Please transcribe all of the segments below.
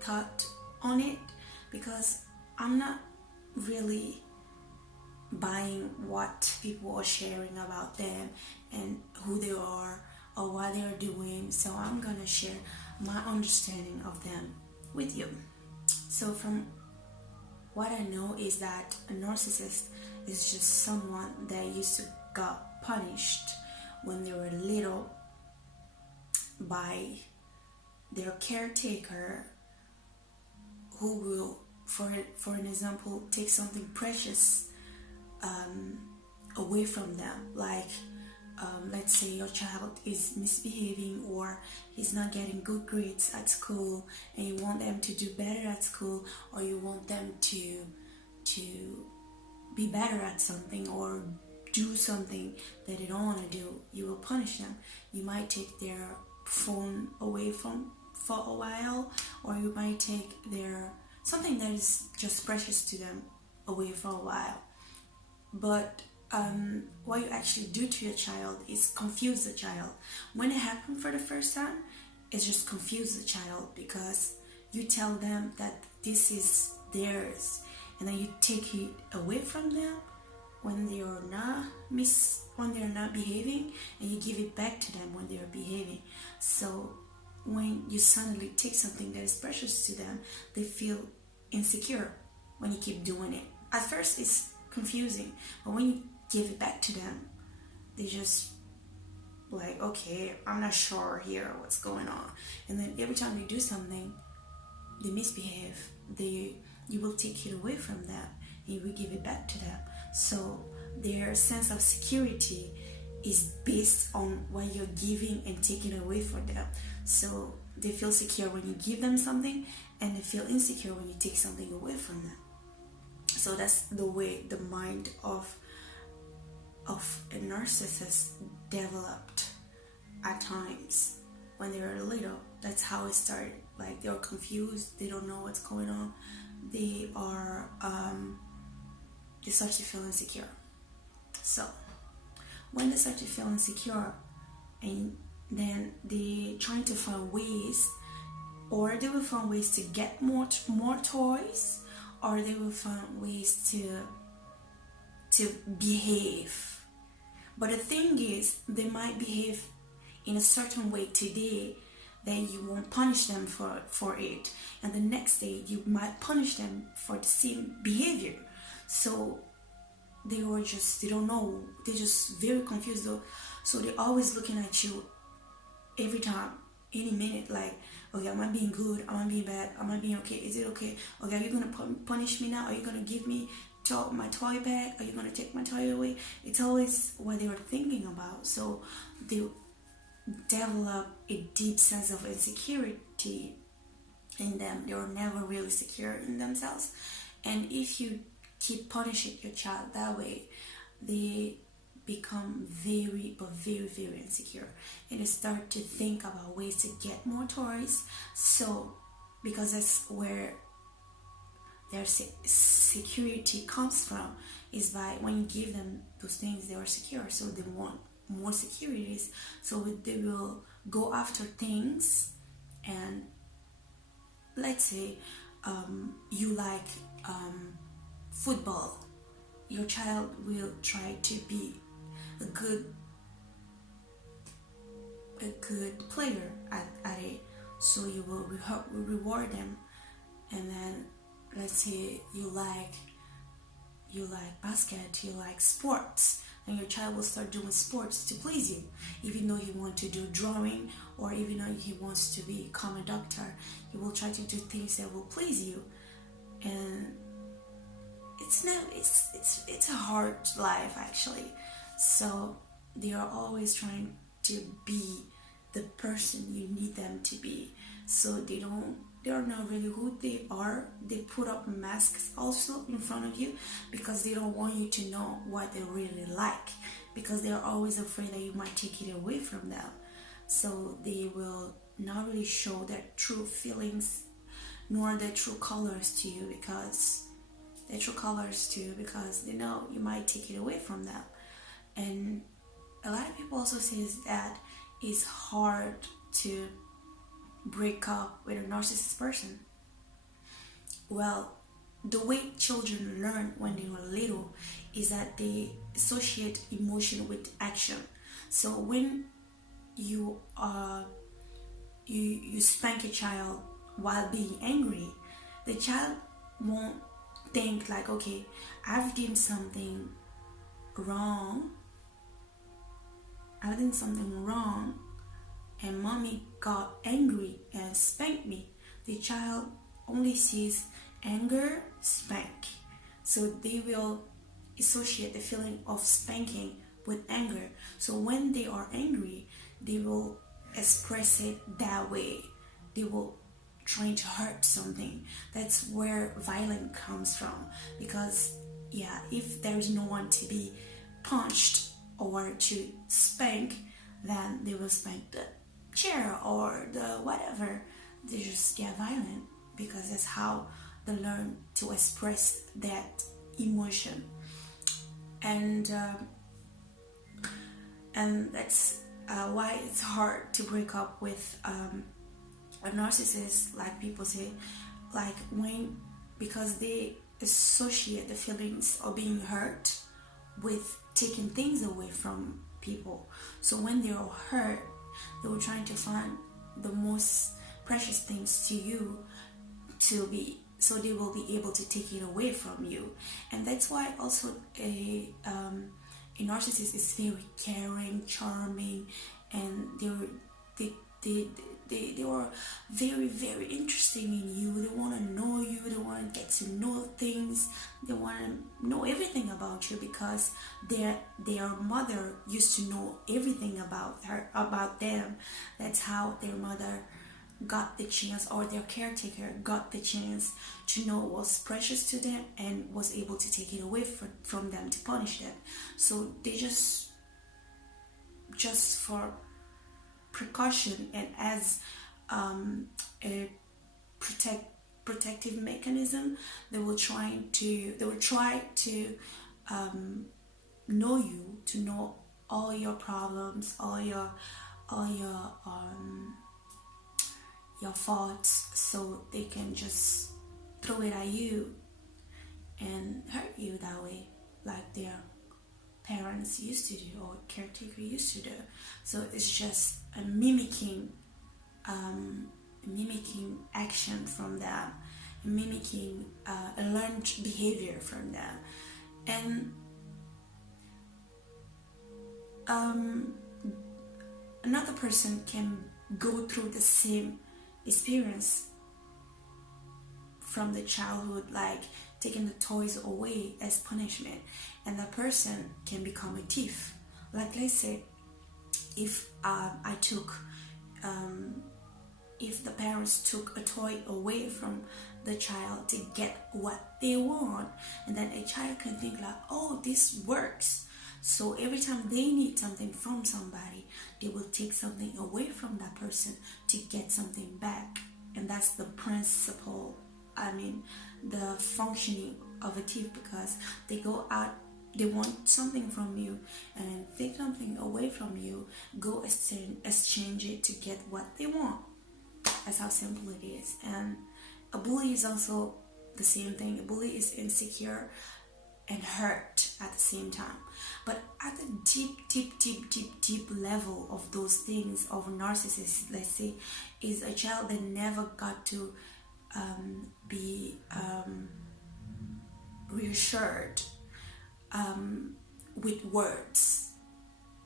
thought on it, because I'm not really buying what people are sharing about them and who they are or what they're doing. So I'm gonna share my understanding of them with you. So from what I know is that a narcissist is just someone that used to got punished when they were little by their caretaker, who will, for an example, take something precious away from them. Like, let's say your child is misbehaving or he's not getting good grades at school, and you want them to do better at school, or you want them to be better at something or do something that they don't want to do. You will punish them. You might take their phone away from for a while, or you might take their something that is just precious to them away for a while. But what you actually do to your child is confuse the child. When it happened for the first time, it's just confuse the child, because you tell them that this is theirs, and then you take it away from them when they are not behaving, and you give it back to them when they are behaving. So when you suddenly take something that is precious to them, they feel insecure when you keep doing it. At first it's confusing, but when you give it back to them, they just like, okay, I'm not sure here what's going on. And then every time you do something, they misbehave, you will take it away from them and you will give it back to them. So their sense of security is based on what you're giving and taking away from them. So they feel secure when you give them something, and they feel insecure when you take something away from them. So that's the way the mind of a narcissist developed at times when they were little. That's how it started. Like, they're confused, they don't know what's going on, they start to feel insecure. So when they start to feel insecure, and then they trying to find ways, or they will find ways to get more toys, or they will find ways to behave. But the thing is, they might behave in a certain way today that you won't punish them for it, and the next day you might punish them for the same behavior. So they don't know, they're just very confused though. So they're always looking at you every time, any minute, like, okay, am I being good, am I being bad, am I being okay, is it okay, okay, are you gonna punish me now, are you gonna give me my toy back, are you gonna take my toy away? It's always what they were thinking about. So they develop a deep sense of insecurity in them. They were never really secure in themselves, and if you keep punishing your child that way, they become very insecure, and they start to think about ways to get more toys. So because that's where their security comes from, is by when you give them those things, they are secure, so they want more securities, so they will go after things. And let's say you like football, your child will try to be a good player at it, so you will reward them. And then let's say you like basket, you like sports, and your child will start doing sports to please you. Even though he wants to do drawing, or even though he wants to become a doctor, he will try to do things that will please you. And it's a hard life actually. So they are always trying to be the person you need them to be. So they are not really who they are. They put up masks also in front of you, because they don't want you to know what they really like, because they are always afraid that you might take it away from them. So they will not really show their true feelings nor their true colors to you, because they know you might take it away from them. And a lot of people also say that it's hard to break up with a narcissist person, well, the way children learn when they were little is that they associate emotion with action. So when you you spank a child while being angry, the child won't think like, okay, I've done something wrong, and mommy got angry and spanked me. The child only sees anger, spank. So they will associate the feeling of spanking with anger. So when they are angry, they will express it that way. They will trying to hurt something. That's where violence comes from. Because yeah, if there is no one to be punched or to spank, then they will spank the chair or the whatever. They just get violent because that's how they learn to express that emotion. And that's why it's hard to break up with a narcissist, like people say, like when, because they associate the feelings of being hurt with taking things away from people. So when they're hurt, they were trying to find the most precious things to you to be, so they will be able to take it away from you. And that's why also a narcissist is very caring, charming, and they are very, very interesting in you. They want to know you, they want to get to know things, they want to know everything about you because their mother used to know everything about them. That's how their mother got the chance, or their caretaker got the chance to know what was precious to them and was able to take it away from them to punish them. So they just for precaution and as a protective mechanism, they will try to know you, to know all your problems, all your faults, so they can just throw it at you and hurt you that way, like their parents used to do or caretaker used to do. So it's just a mimicking action from them, mimicking a learned behavior from them. And another person can go through the same experience from the childhood, like taking the toys away as punishment, and the person can become a thief. Like, let's say if if the parents took a toy away from the child to get what they want, and then a child can think like, oh, this works. So every time they need something from somebody, they will take something away from that person to get something back. And that's the principle, the functioning of a thief, because they go out, they want something from you, and then take something away from you, go exchange it to get what they want. That's how simple it is. And a bully is also the same thing. A bully is insecure and hurt at the same time. But at the deep level of those things of narcissists, let's say, is a child that never got to be reassured with words.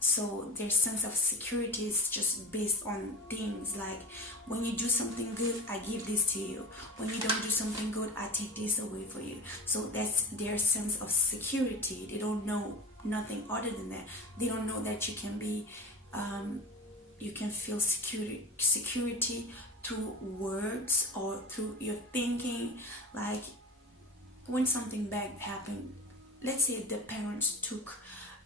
So their sense of security is just based on things like, when you do something good, I give this to you. When you don't do something good, I take this away for you. So that's their sense of security. They don't know nothing other than that. They don't know that you can be, you can feel security through words or through your thinking. Like when something bad happened, let's say the parents took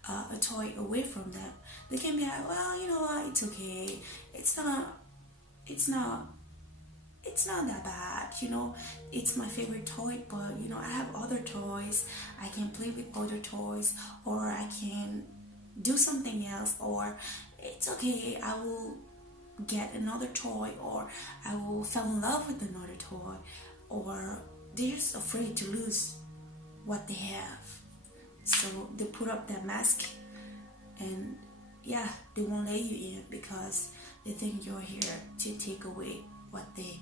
a toy away from them, they can be like, well, you know what, it's okay, it's not that bad, it's my favorite toy, but I have other toys, I can play with other toys, or I can do something else, or it's okay, I will get another toy, or I will fall in love with another toy, or they're just afraid to lose what they have. So they put up that mask, and yeah, they won't let you in because they think you're here to take away what they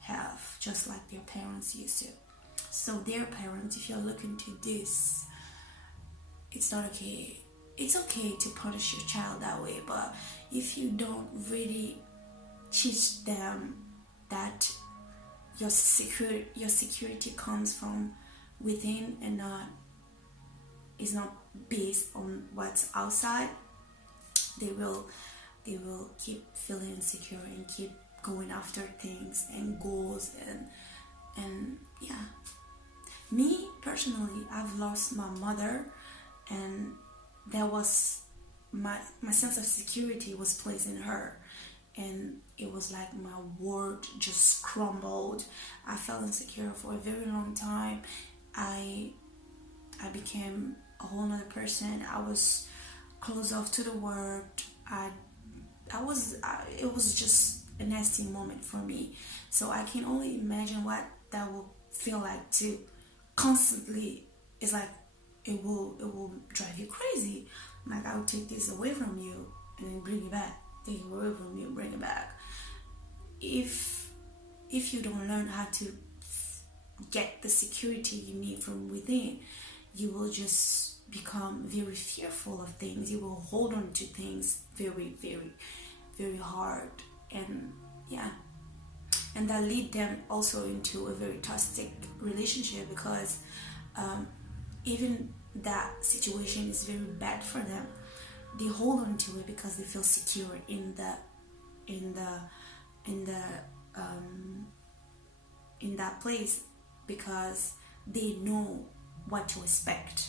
have, just like their parents used to. So their parents, if you're looking to this, it's not okay. It's okay to punish your child that way, but if you don't really teach them that your security comes from within and is not based on what's outside, they will keep feeling insecure and keep going after things and goals and yeah. Me personally, I've lost my mother, and that was my sense of security was placed in her, and it was like my world just crumbled. I felt insecure for a very long time. I became a whole nother person. I was closed off to the world. It was just a nasty moment for me. So I can only imagine what that will feel like to constantly, it's like it will drive you crazy. Like, I'll take this away from you and then bring it back. Take it away from you, bring it back. If you don't learn how to get the security you need from within, you will just become very fearful of things. You will hold on to things very, very, very hard, and yeah, and that lead them also into a very toxic relationship, because even that situation is very bad for them. They hold on to it because they feel secure in that place, because they know what to expect.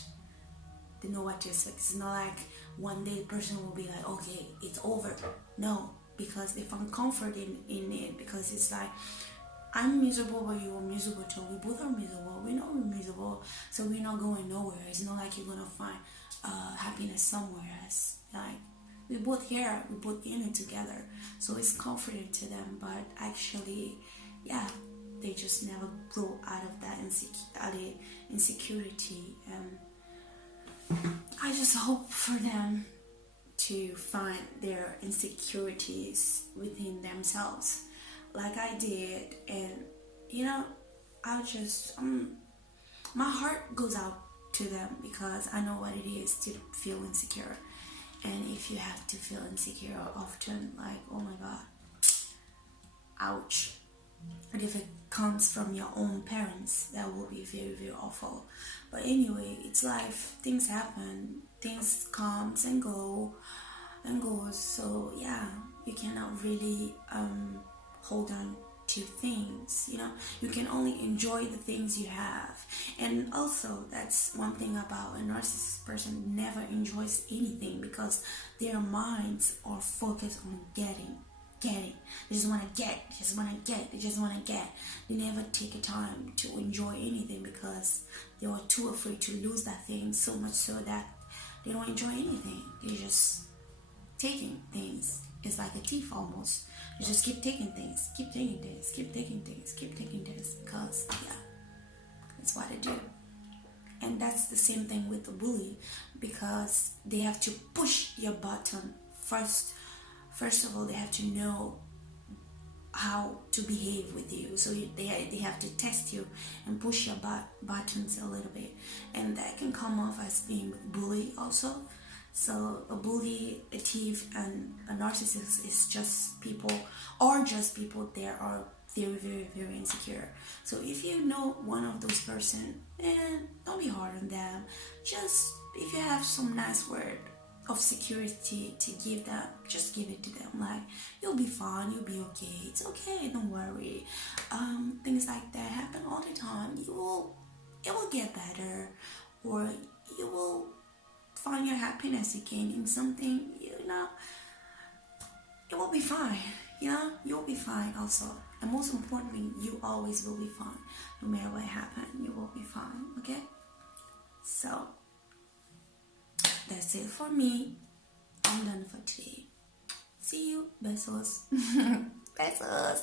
They know what to expect. It's not like one day the person will be like, okay, it's over. No, because they find comfort in it, because it's like, I'm miserable, but you are miserable too. We both are miserable. We know we're miserable, so we're not going nowhere. It's not like you're gonna find happiness somewhere else. Like, we both here, we both in it together. So it's comforting to them, but actually, yeah, they just never grow out of that insecurity. And I just hope for them to find their insecurities within themselves, like I did. And you know, my heart goes out to them, because I know what it is to feel insecure. And if you have to feel insecure often, like, oh my god, ouch. And if it comes from your own parents, that will be very, very awful. But anyway, it's life. Things happen. Things comes and goes. So yeah, you cannot really hold on to things. You know, you can only enjoy the things you have. And also, that's one thing about a narcissist person: never enjoys anything, because their minds are focused on getting. They just want to get. They never take a time to enjoy anything, because they are too afraid to lose that thing, so much so that they don't enjoy anything. They're just taking things. It's like a thief almost. You just keep taking things, because yeah, that's what they do. And that's the same thing with the bully, because they have to push your button first. First of all, they have to know how to behave with you. So they have to test you and push your buttons a little bit. And that can come off as being bully also. So a bully, a thief, and a narcissist is just people that are very, very, very insecure. So if you know one of those person, don't be hard on them. Just, if you have some nice word of security to give them, just give it to them. Like, you'll be fine, you'll be okay, it's okay, don't worry. Things like that happen all the time. It will get better, or you will find your happiness again in something. You know, it will be fine. You know, you'll be fine also. And most importantly, you always will be fine. No matter what happens, you will be fine. Okay? So that's it for me. I'm done for today. See you. Besos. Besos.